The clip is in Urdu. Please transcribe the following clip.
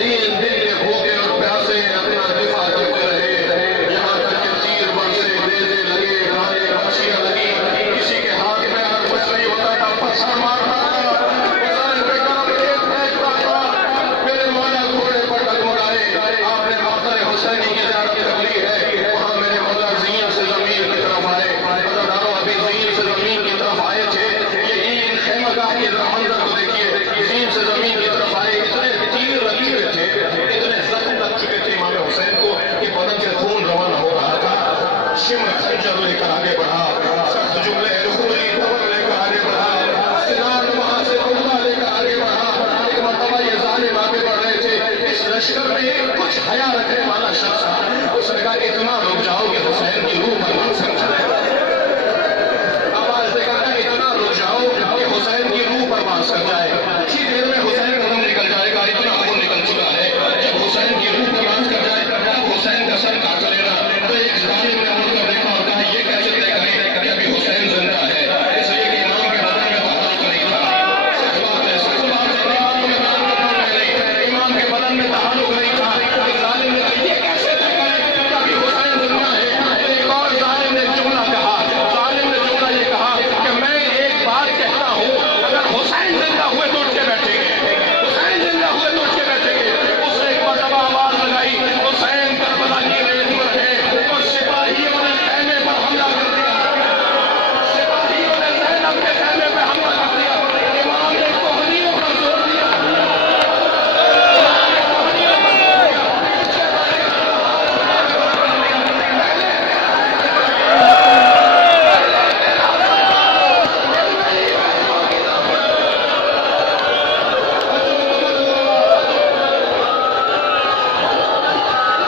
تین دن کے بھوکے اور پیاسے اپنا دفاع کرتے رہے، یہاں تک کہ تیر برسے، نیزے لگے، گانے رسیاں لگی، کسی کے ہاتھ میں اگر کچھ نہیں ہوتا تھا پتھر مارتا تھا، حسین پہ گرم ریت پھینکتا تھا۔ میرے مولا گھوڑے پر ڈگمگائے، آپ نے مقتل حسینی کی زیارت کر لی ہے، وہاں میرے مولا زین سے زمین کی طرف آئے، عزاداروں ابھی زین سے زمین کی طرف آئے تھے، یہ خیمہ گاہ کی طرف منظر